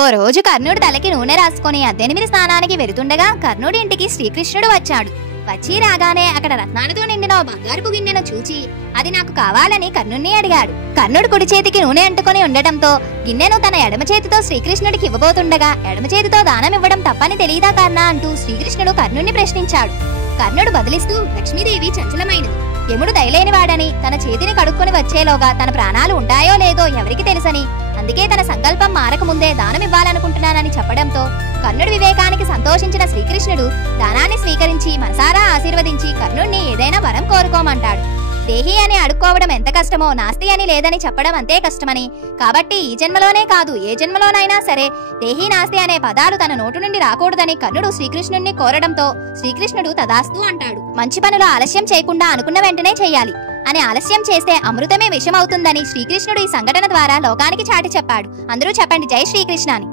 ఓ రోజు కర్ణుడు తలకి నూనె రాసుకుని 18 స్నానానికి వెళుతుండగా కర్ణుడి ఇంటికి శ్రీకృష్ణుడు వచ్చాడు. వచ్చి రాగానే అక్కడ రత్నాలతో నిండిన ఓ బంగారుపు గిన్నెను చూచి అది నాకు కావాలని కర్ణుణ్ణి అడిగాడు. కర్ణుడు కుడి చేతికి నూనె అంటుకొని ఉండటంతో గిన్నెను తన ఎడమ చేతితో శ్రీకృష్ణుడికి ఇవ్వబోతుండగా ఎడమ చేతితో దానం ఇవ్వడం తప్పని తెలియదా కర్ణ అంటూ శ్రీకృష్ణుడు కర్ణుణ్ణి ప్రశ్నించాడు. కర్ణుడు బదిలిస్తూ లక్ష్మీదేవి చంచలమైనది, యముడు దయలేనివాడని, తన చేతిని కడుక్కొని వచ్చేలోగా తన ప్రాణాలు ఉంటాయో లేదో ఎవరికి తెలుసని, అందుకే తన సంకల్పం మారకముందే దానం ఇవ్వాలనుకుంటున్నానని చెప్పడంతో కర్ణుడి వివేకానికి సంతోషించిన శ్రీకృష్ణుడు దానాన్ని స్వీకరించి మనసారా ఆశీర్వదించి కర్ణుణ్ణి ఏదైనా వరం కోరుకోమంటాడు. దేహి అని అడుక్కోవడం ఎంత కష్టమో నాస్తి అని లేదని చెప్పడం అంతే కష్టమని, కాబట్టి ఈ జన్మలోనే కాదు ఏ జన్మలోనైనా సరే దేహి నాస్తి అనే పదాలు తన నోటు నుండి రాకూడదని కర్ణుడు శ్రీకృష్ణుణ్ణి కోరడంతో శ్రీకృష్ణుడు తదాస్తు అంటాడు. మంచి పనులు ఆలస్యం చేయకుండా అనుకున్న వెంటనే చేయాలి అని, ఆలస్యం చేస్తే అమృతమే విషమవుతుందని శ్రీకృష్ణుడు ఈ సంఘటన ద్వారా లోకానికి చాటి చెప్పాడు. అందరూ చెప్పండి జై శ్రీకృష్ణ అని.